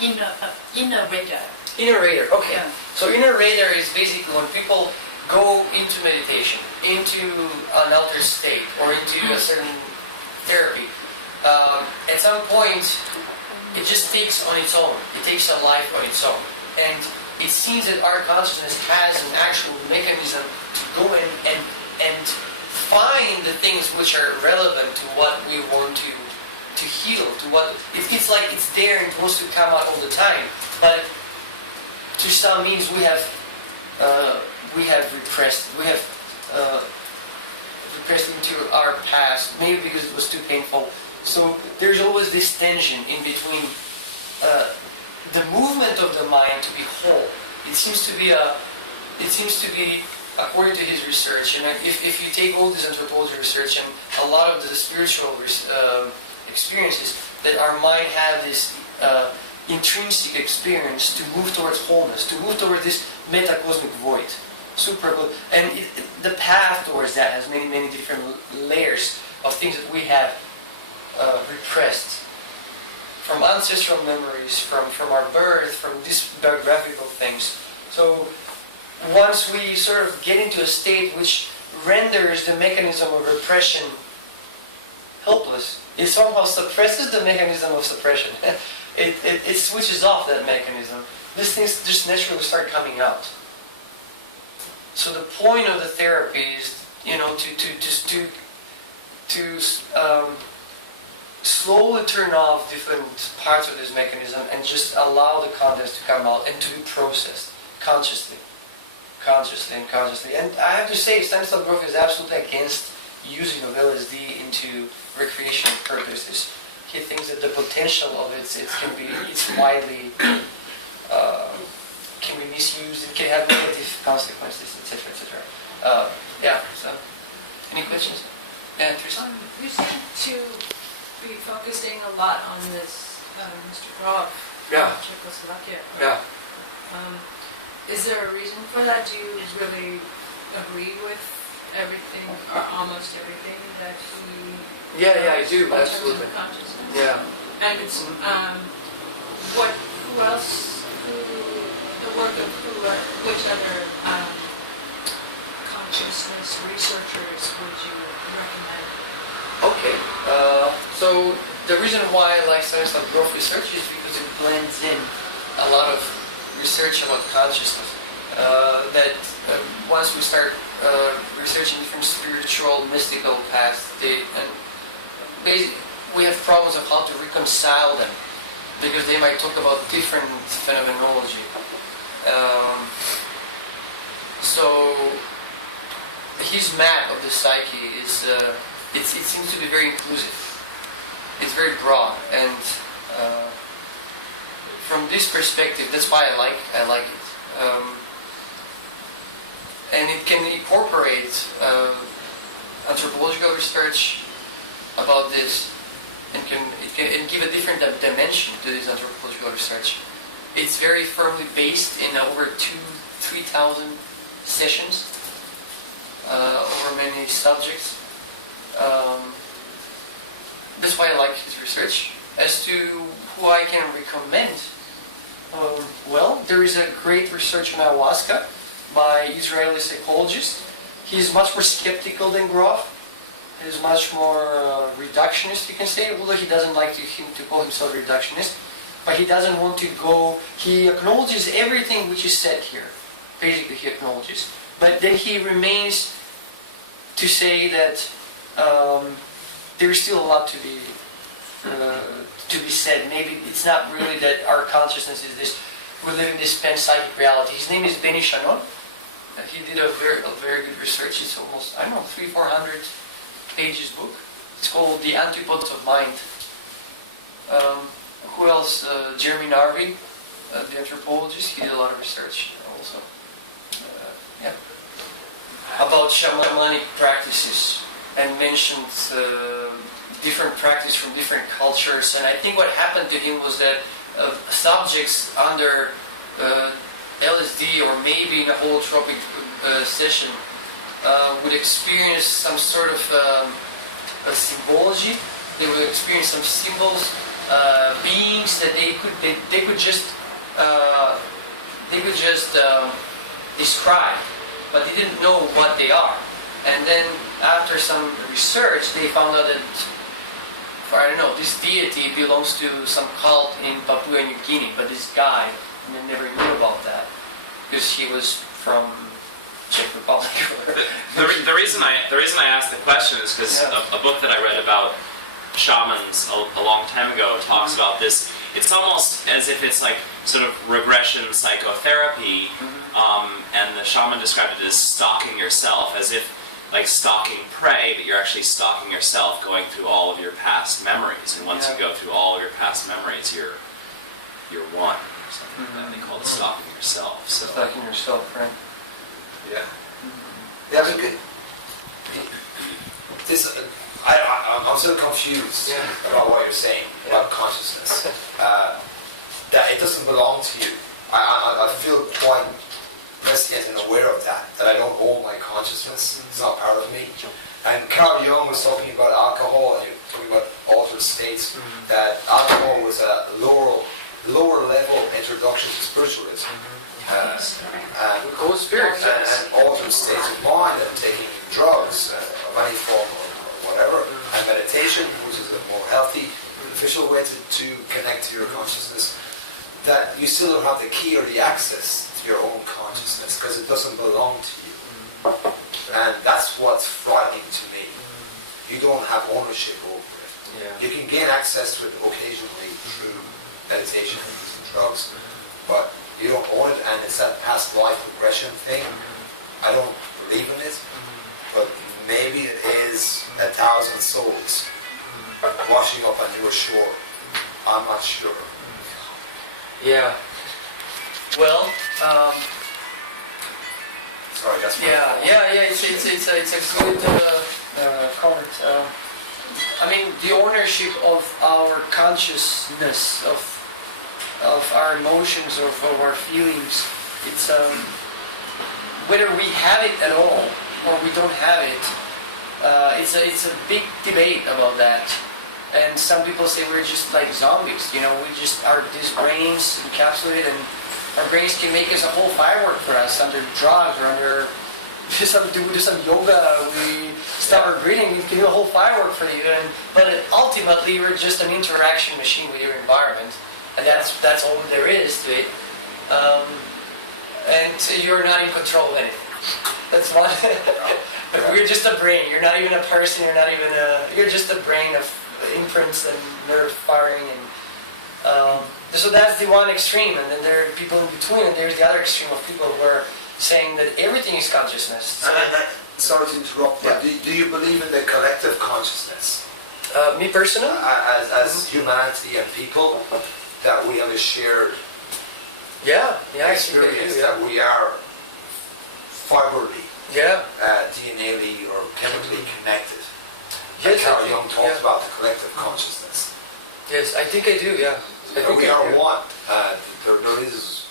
inner radar. Inner radar, okay. Yeah. So inner radar is basically when people go into meditation, into an altered state, or into a certain therapy. At some point, it just takes on its own. It takes a life on its own. And it seems that our consciousness has an actual mechanism to go in and find the things which are relevant to what we want to heal, to what it's like it's there and it wants to come out all the time. But to some means we have repressed into our past, maybe because it was too painful. So there's always this tension in between the movement of the mind to be whole. It seems to be according to his research, and if you take all this anthropology research and a lot of the spiritual experiences, that our mind have this intrinsic experience to move towards wholeness, to move towards this metacosmic void, and the path towards that has many, many different layers of things that we have repressed from ancestral memories, from our birth, from these biographical things. So once we sort of get into a state which renders the mechanism of repression helpless, it somehow suppresses the mechanism of suppression. It switches off that mechanism. These things just naturally start coming out. So the point of the therapy is, to slowly turn off different parts of this mechanism and just allow the contents to come out and to be processed consciously. And I have to say, Stanislav Grof is absolutely against using of LSD into recreational purposes. He thinks that the potential of it's widely can be misused. It can have negative consequences, etc., etc. So any questions? Yeah, Tristan? You seem to be focusing a lot on this Mr. Grof from Czechoslovakia. Yeah. Is there a reason for that? Do you really agree with everything, or almost everything, that he... Yeah, I do, absolutely. Yeah. And it's, who else, the work of which other consciousness researchers would you recommend? Okay, so the reason why I like Stanislav Grof research is because it blends in a lot of research about consciousness. Once we start researching different spiritual, mystical paths, we have problems of how to reconcile them, because they might talk about different phenomenology. So his map of the psyche is it seems to be very inclusive. It's very broad, and from this perspective, that's why I like it. And it can incorporate anthropological research about this, and can give a different dimension to this anthropological research. It's very firmly based in over 3,000 sessions over many subjects. That's why I like his research. As to who I can recommend, well, there is a great research on ayahuasca by Israeli psychologist. He's much more skeptical than Grof. He's much more reductionist, you can say, although he doesn't like him to call himself reductionist. But he doesn't want to go, he acknowledges everything which is said here. Basically, he acknowledges. But then he remains to say that there is still a lot to be said. Maybe it's not really that our consciousness is this, we live in this panpsychic reality. His name is Benny Shannon. He did a very good research. It's almost, 300-400 pages book. It's called The Antipodes of Mind. Who else? Jeremy Narby, the anthropologist. He did a lot of research also. About shamanic practices, and mentioned different practices from different cultures. And I think what happened to him was that subjects under LSD or maybe in a holotropic session would experience some sort of a symbology. They would experience some symbols beings that they could just describe, but they didn't know what they are. And then after some research, they found out that, I don't know, this deity belongs to some cult in Papua New Guinea, but this guy never knew about that because he was from Czech Republic. The reason I asked the question is because a book that I read about shamans a long time ago talks about this. It's almost as if it's like sort of regression psychotherapy, and the shaman described it as stalking yourself, as if like stalking prey, but you're actually stalking yourself, going through all of your past memories. And once you go through all of your past memories, you're one. Or something like that. They call it stalking yourself. So Stalking yourself, right? Yeah. Yeah, but this, I'm sort of confused about what you're saying about consciousness. That it doesn't belong to you. I feel quite prescient and aware of that I don't own my consciousness. It's not part of me. And Carl Jung was talking about alcohol, and you're talking about altered states, that alcohol was a lower level introduction to spiritualism. And altered states of mind, and taking drugs of any form or whatever, and meditation, which is a more healthy, beneficial way to connect to your consciousness, that you still don't have the key or the access to your own consciousness because it doesn't belong to you. And that's what's frightening to me. You don't have ownership over it. Yeah. You can gain access to it occasionally through meditation and using drugs, but you don't own it, and it's that past life regression thing. I don't believe in it, but maybe it is 1,000 souls washing up on your shore. I'm not sure. Yeah. Well, sorry, that's my fault. It's a good comment. I mean, the ownership of our consciousness, of our emotions, of our feelings. It's whether we have it at all or we don't have it. It's a big debate about that. And some people say we're just like zombies. You know, we just are these brains encapsulated, and our brains can make us a whole firework for us under drugs or under do some yoga. We stop our breathing. We can do a whole firework for you. But ultimately, we're just an interaction machine with your environment. And that's all there is to it. And you're not in control of anything. That's one. We're just a brain. You're not even a person. You're just a brain of imprints and nerve firing. And so that's the one extreme. And then there are people in between. And there's the other extreme of people who are saying that everything is consciousness. Sorry to interrupt, but do you believe in the collective consciousness? Me personally? As humanity and people, that we have a shared experience, that we are fibrally, DNA-ly or chemically connected. Yes, Carl Jung talks about the collective consciousness. Yes, I think I do, yeah. We are one. There is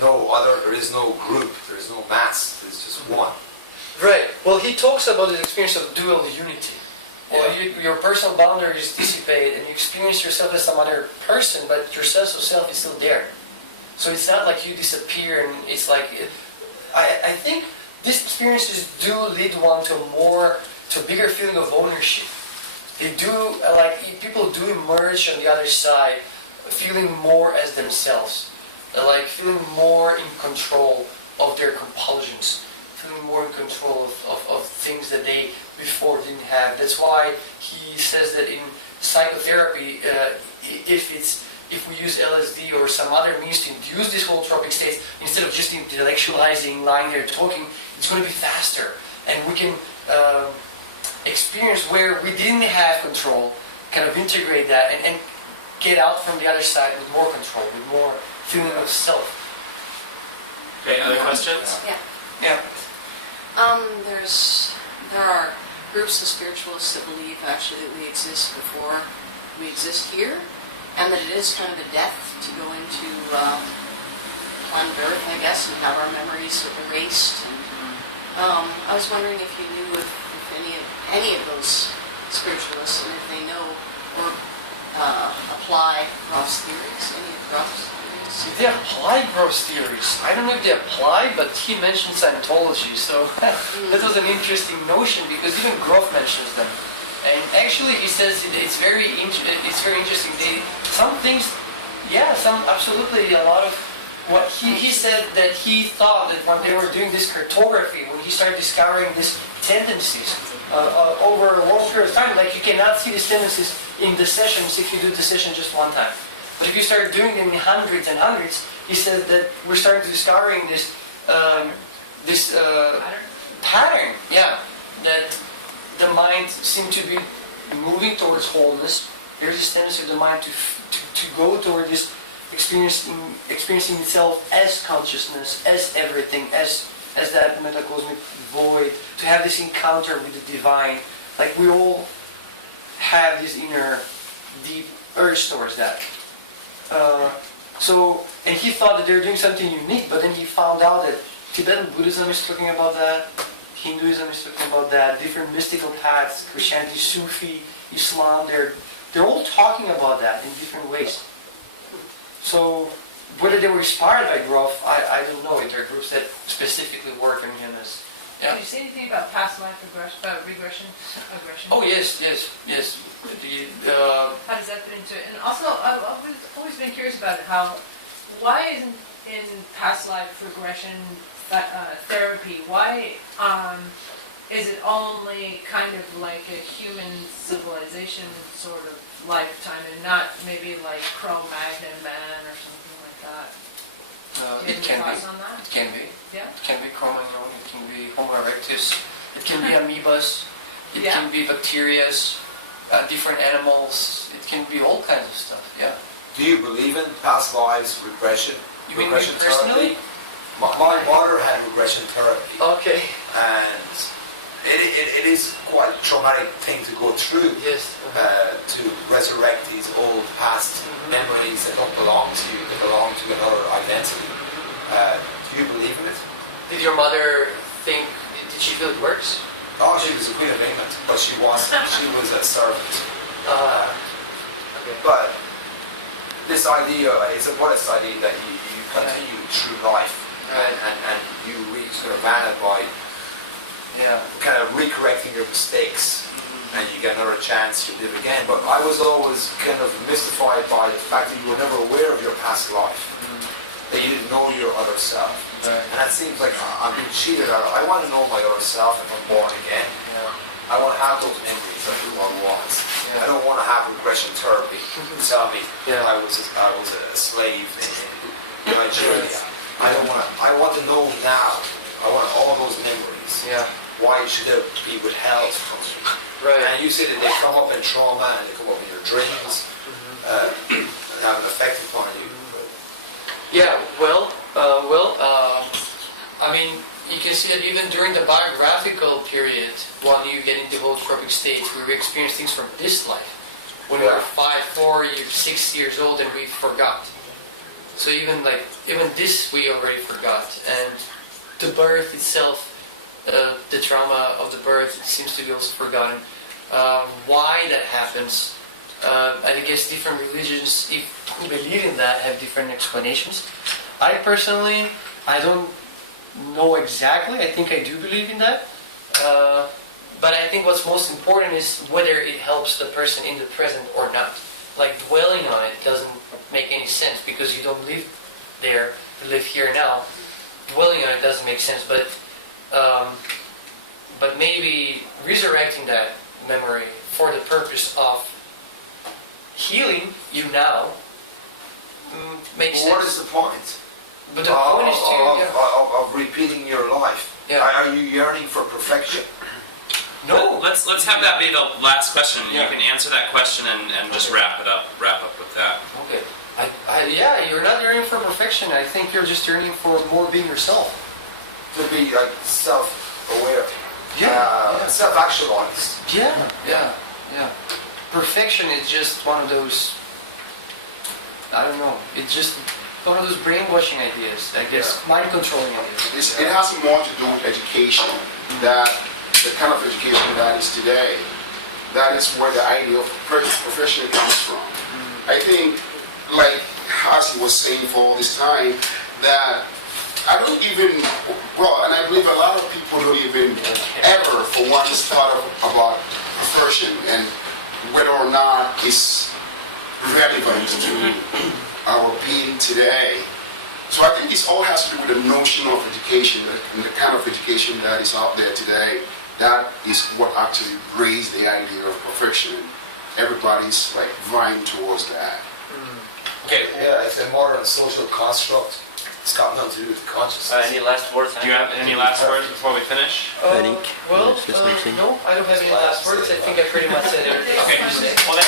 no other, there is no group, there is no mass, there is just one. Right. Well, he talks about the experience of dual unity. Well, your personal boundaries dissipate and you experience yourself as some other person, but your sense of self is still there. So it's not like you disappear, and it's like... I think these experiences do lead one to a bigger feeling of ownership. They do, people do emerge on the other side feeling more as themselves. Feeling more in control of their compulsions. Feeling more in control of things that they before didn't have. That's why he says that in psychotherapy, if we use LSD or some other means to induce these holotropic states, instead of just intellectualizing, lying there talking, it's going to be faster. And we can experience where we didn't have control, kind of integrate that and get out from the other side with more control, with more feeling of self. Okay, other questions? Yeah. There are groups of spiritualists that believe actually that we exist before we exist here, and that it is kind of a death to go into planet Earth, I guess, and have our memories erased. And, I was wondering if you knew if any of those spiritualists, and if they know, or apply Groff's theories? Any of Groff's theories? They apply Groff's theories. I don't know if they apply, but he mentioned Scientology, so that was an interesting notion because even Groff mentions them. And actually, he says it's very interesting. Some things, absolutely, a lot of what he said that he thought that when they were doing this cartography, when he started discovering these tendencies over a long period of time, like you cannot see these tendencies in the sessions if you do the session just one time. But if you start doing them in hundreds and hundreds, he says that we're starting to discovering this pattern, that the mind seems to be moving towards wholeness. There's this tendency of the mind to go toward this experiencing itself as consciousness, as everything, as that metacosmic void, to have this encounter with the divine. Like we all have this inner deep urge towards that. And he thought that they were doing something unique, but then he found out that Tibetan Buddhism is talking about that, Hinduism is talking about that, different mystical paths, Christianity, Sufi, Islam, they're all talking about that in different ways. So whether they were inspired by Groff, I don't know. There are groups that specifically work on him as... Yeah. Did you say anything about past life regression? Aggression? Oh yes. How does that fit into it? And also, I've always been curious about it. Why isn't in past life regression therapy? Why is it only kind of like a human civilization sort of lifetime, and not maybe like Cro-Magnon man or something like that? It can be. On that? It can be. Yeah. It can be Cro-Magnon. It can be Homo erectus. It can be amoebas. It can be bacteria, different animals. It can be all kinds of stuff. Yeah. Do you believe in past lives regression? You mean regression me personally? therapy? My mother had regression therapy. Okay. And it is quite a traumatic thing to go through. Yes. To resurrect these old past memories that don't belong to you, that belong to another identity. Do you believe in it? Did your mother think? Did she feel it works? Oh, she was the Queen of England, but she was a servant. Okay. But this idea is a Buddhist idea that you continue through life, and you reach nirvana by kind of recorrecting your mistakes, and you get another chance to live again. But I was always kind of mystified by the fact that you were never aware of your past life, that you didn't know your other self. And that seems like I'm being cheated out of. I want to know my other self if I'm born again. I want to have those memories of who I was. I don't want to have regression therapy tell me I was a slave in Nigeria. I want to know now. I want all those memories. Why should they be withheld from you? Right. And you say that they come up in trauma and they come up in your dreams and have an effect upon you. I mean, you can see that even during the biographical period, when you get into holotropic states, we experience things from this life. When we were 5, 4, 6 years old, and we forgot. So even this we already forgot, and the birth itself, the trauma of the birth, it seems to be also forgotten. Why that happens? I guess different religions, who believe in that, have different explanations. I personally, I don't know exactly. I think I do believe in that. But I think what's most important is whether it helps the person in the present or not. Like dwelling on it doesn't make any sense because you don't live there, you live here now. Dwelling on it doesn't make sense, but maybe resurrecting that memory for the purpose of healing you now makes sense. What is the point? But the point is of repeating your life. Are you yearning for perfection? No. Let's have that be the last question. You can answer that question and just wrap up with that. Okay. You're not yearning for perfection. I think you're just yearning for more being yourself. To be like self-aware. Self-actualized. Yeah. Perfection is just one of those, I don't know, it's just one of those brainwashing ideas, I guess, mind-controlling ideas. It has more to do with education, that the kind of education that is today, that is where the idea of profession comes from. I think, like Hasi was saying for all this time, that I don't even, well, and I believe a lot of people don't even ever for once thought about perversion and whether or not it's relevant to our being today. So I think this all has to do with the notion of education and the kind of education that is out there today. That is what actually raised the idea of perfection. Everybody's like vying towards that. Okay. Yeah, it's a modern social construct. It's got nothing to do with consciousness. Any last words? Do you have any last words before we finish? Well, no, I don't have any last words. I think I pretty much said everything. Okay. Well, then,